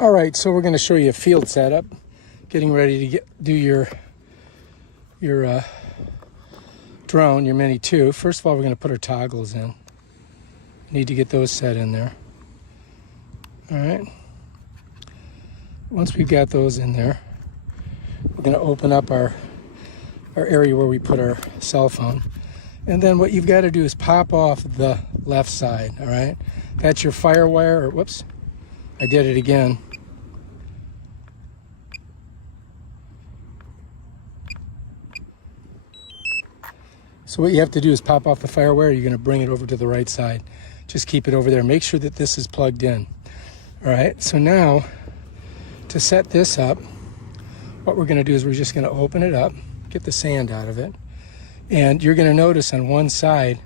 All right, so we're going to show you a field setup, getting ready to do your drone, your Mini 2. First of all, we're going to put our toggles in. Need to get those set in there. All right. Once we've got those in there, we're going to open up our area where we put our cell phone. And then what you've got to do is pop off the left side, all right? That's your fire wire, or whoops, I did it again. So what you have to do is pop off the fire wire. You're going to bring it over to the right side. Just keep it over there. Make sure that this is plugged in. All right, so now to set this up, what we're going to do is we're just going to open it up, get the sand out of it. And you're going to notice on one side,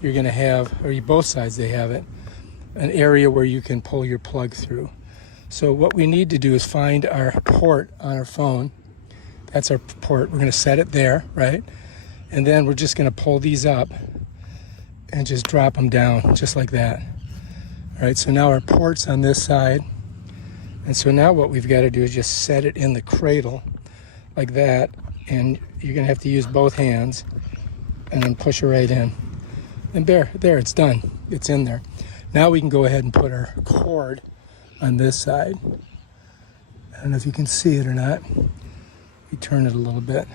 you're going to have, or both sides they have it, an area where you can pull your plug through. So what we need to do is find our port on our phone. That's our port. We're going to set it there, right? And then we're just going to pull these up and just drop them down, just like that. All right, so now our port's on this side. And so now what we've got to do is just set it in the cradle like that. And you're going to have to use both hands and then push it right in. And there, it's done. It's in there. Now we can go ahead and put our cord on this side. I don't know if you can see it or not. We turn it a little bit.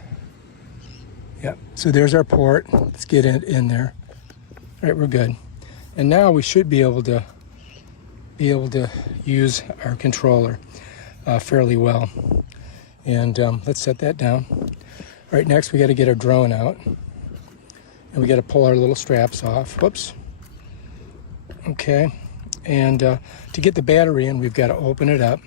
Yep, so there's our port. Let's get it in there. All right, we're good. And now we should be able to use our controller fairly well. And let's set that down. All right, next we got to get our drone out. And we got to pull our little straps off. Whoops. Okay, and to get the battery in, we've got to open it up,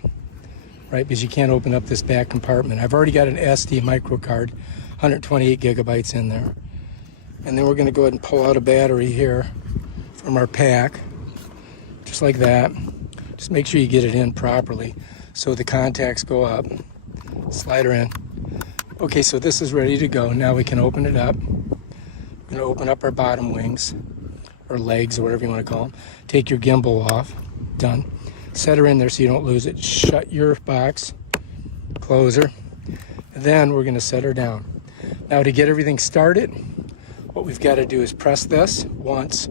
right? Because you can't open up this back compartment. I've already got an SD micro card, 128 gigabytes in there. And then we're going to go ahead and pull out a battery here from our pack, just like that. Just make sure you get it in properly so the contacts go up. Slide her in. Okay, so this is ready to go. Now we can open it up. We're going to open up our bottom wings, or legs, or whatever you want to call them. Take your gimbal off. Done. Set her in there so you don't lose it. Shut your box. Close her. And then we're going to set her down. Now to get everything started, what we've got to do is press this once,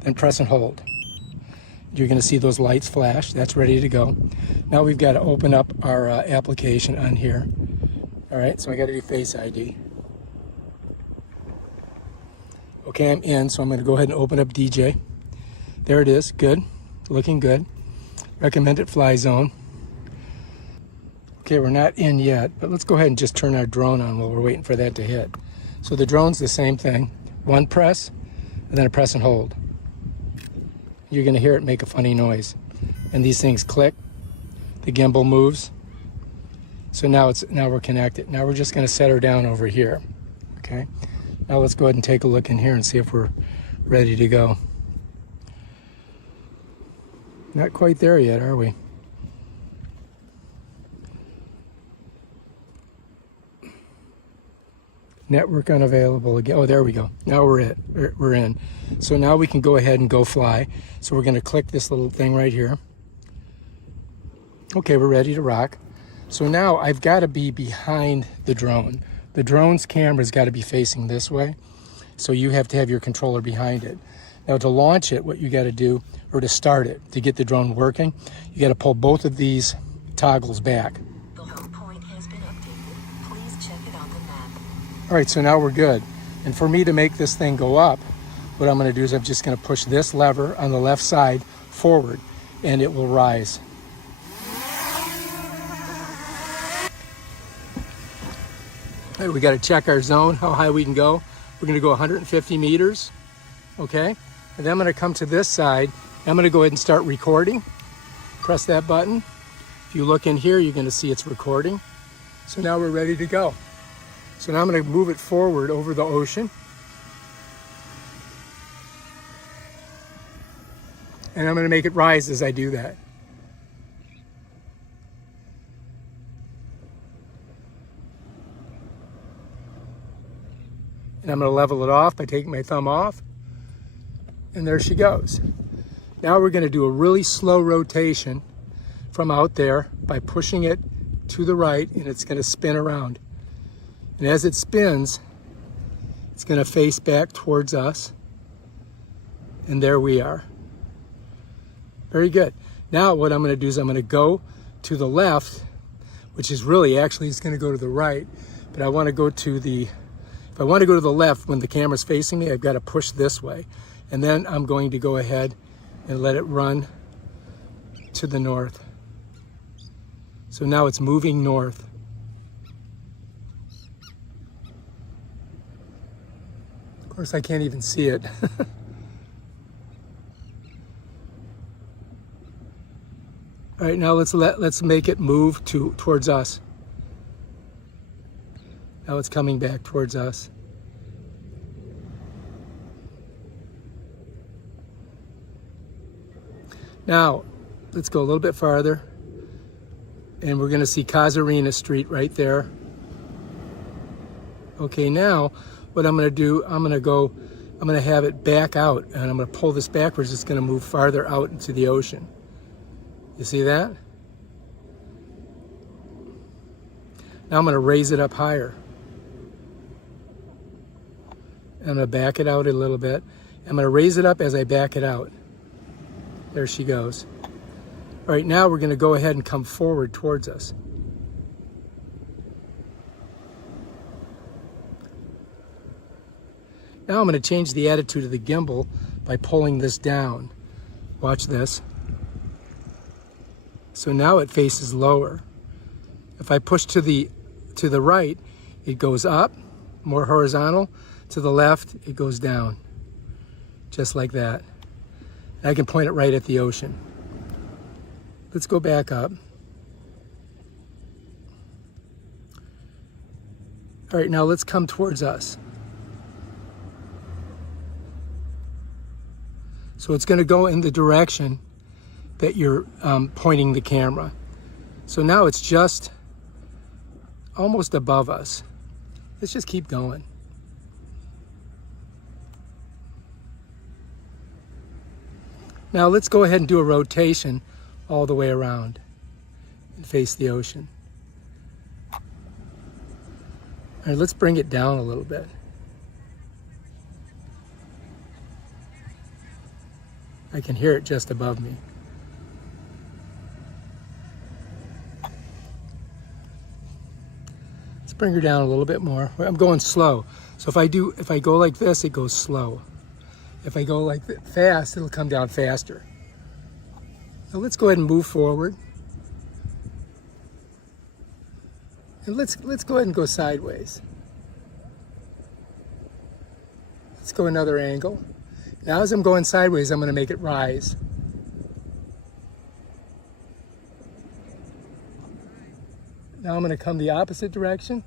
then press and hold. You're going to see those lights flash. That's ready to go. Now we've got to open up our application on here. All right, so I got to do Face ID. Okay, I'm in, so I'm going to go ahead and open up DJ. There it is. Good. Looking good. Recommended fly zone. Okay, we're not in yet, but let's go ahead and just turn our drone on while we're waiting for that to hit. So the drone's the same thing. One press, and then a press and hold. You're going to hear it make a funny noise. And these things click. The gimbal moves. So now we're connected. Now we're just going to set her down over here. Okay? Now let's go ahead and take a look in here and see if we're ready to go. Not quite there yet, are we? Network unavailable again. Oh, there we go. Now we're in. So now we can go ahead and go fly. So we're going to click this little thing right here. Okay, we're ready to rock. So now I've got to be behind the drone. The drone's camera's got to be facing this way. So you have to have your controller behind it. Now to launch it, what you got to do, or to start it, to get the drone working, you got to pull both of these toggles back. The home point has been updated. Please check it on the map. All right, so now we're good. And for me to make this thing go up, what I'm going to do is I'm just going to push this lever on the left side forward, and it will rise. All right, we got to check our zone, how high we can go. We're going to go 150 meters, okay? And then I'm going to come to this side. I'm going to go ahead and start recording. Press that button. If you look in here, you're going to see it's recording. So now we're ready to go. So now I'm going to move it forward over the ocean. And I'm going to make it rise as I do that. And I'm going to level it off by taking my thumb off. And there she goes. Now we're going to do a really slow rotation from out there by pushing it to the right, and it's going to spin around. And as it spins, it's going to face back towards us. And there we are. Very good. Now what I'm going to do is I'm going to go to the left, which is really actually it's going to go to the right, but I want to go to the, if I want to go to the left when the camera's facing me, I've got to push this way. And then I'm going to go ahead and let it run to the north. So now it's moving north. Of course, I can't even see it. All right, now let's make it move towards us. Now it's coming back towards us. Now, let's go a little bit farther, and we're going to see Casuarina Street right there. Okay, now what I'm going to do, I'm going to have it back out, and I'm going to pull this backwards. It's going to move farther out into the ocean. You see that? Now I'm going to raise it up higher. I'm going to back it out a little bit. I'm going to raise it up as I back it out. There she goes. All right, now we're going to go ahead and come forward towards us. Now I'm going to change the attitude of the gimbal by pulling this down. Watch this. So now it faces lower. If I push to the right, it goes up, more horizontal. To the left, it goes down. Just like that. And I can point it right at the ocean. Let's go back up. All right, now let's come towards us. So it's going to go in the direction that you're pointing the camera. So now it's just almost above us. Let's just keep going. Now let's go ahead and do a rotation all the way around and face the ocean. All right, let's bring it down a little bit. I can hear it just above me. Let's bring her down a little bit more. I'm going slow. So if I go like this, it goes slow. If I go like that fast, it'll come down faster. So let's go ahead and move forward. And let's go ahead and go sideways. Let's go another angle. Now as I'm going sideways, I'm going to make it rise. Now I'm going to come the opposite direction.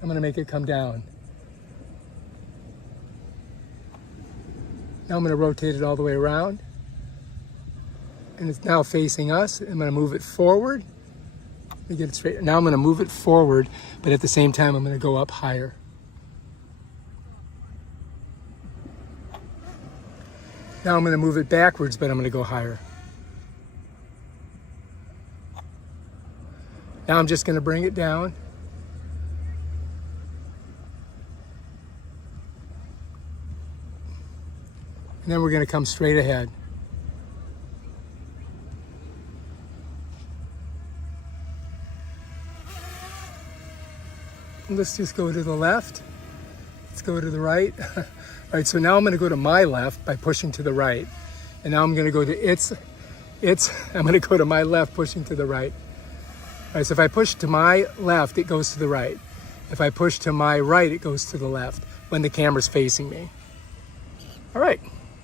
I'm going to make it come down. Now I'm going to rotate it all the way around. And it's now facing us. I'm going to move it forward. Let me get it straight. Now I'm going to move it forward, but at the same time, I'm going to go up higher. Now I'm going to move it backwards, but I'm going to go higher. Now I'm just going to bring it down. And then we're going to come straight ahead. And let's just go to the left. Let's go to the right. All right, so now I'm going to go to my left by pushing to the right. And now I'm going to go to I'm going to go to my left pushing to the right. All right, so if I push to my left, it goes to the right. If I push to my right, it goes to the left when the camera's facing me. All right.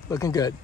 Looking good.